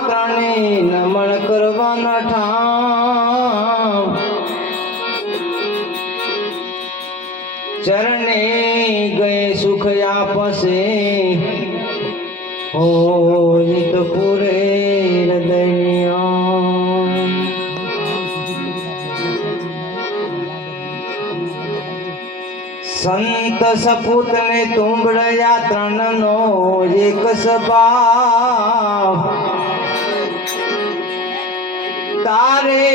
नमन करवाना ठाम गए सुख आपसे हो नित पूरे संत सपूत ने तुम्र यात्रा नो एक सभा तारे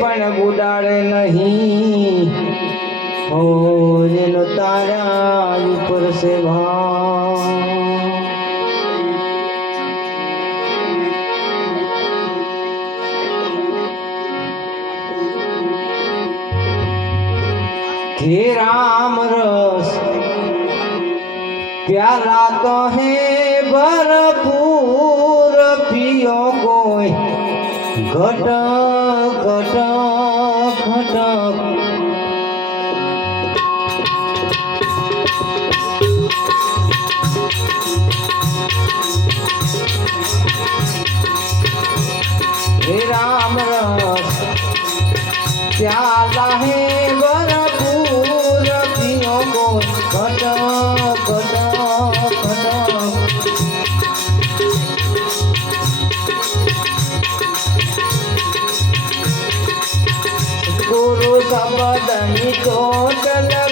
पण बुडाड नहीं हो तारा ऊपर से राम रस प्यारा तो है भरपूर पियो कोई ઘટ ઘટ ઘટ હે રામ રાસ ક્યા લહે वाल को चल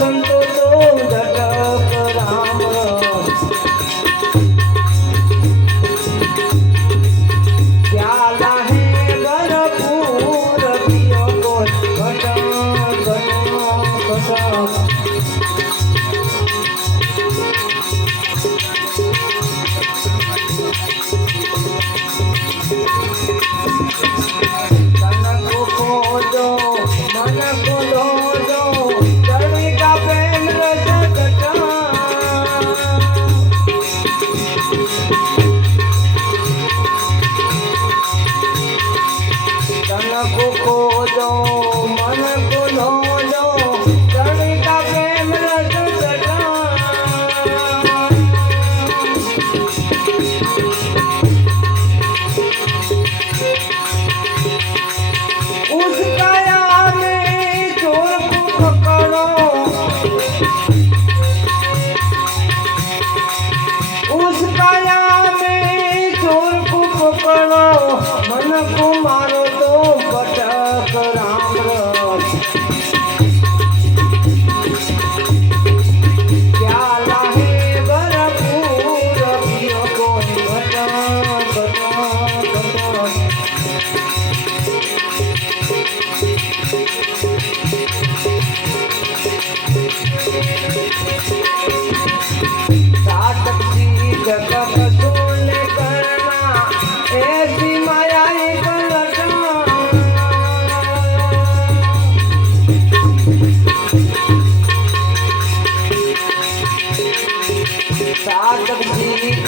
contigo. thank you Thank you.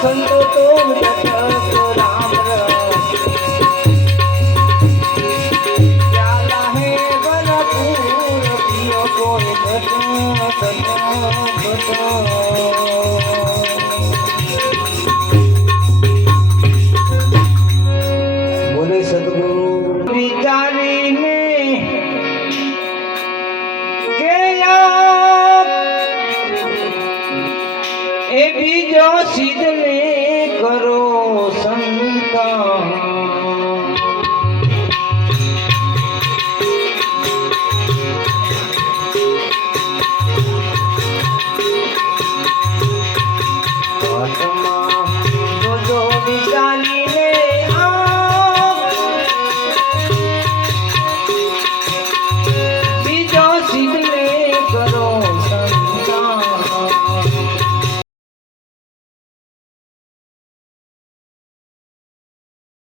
感動と無理やった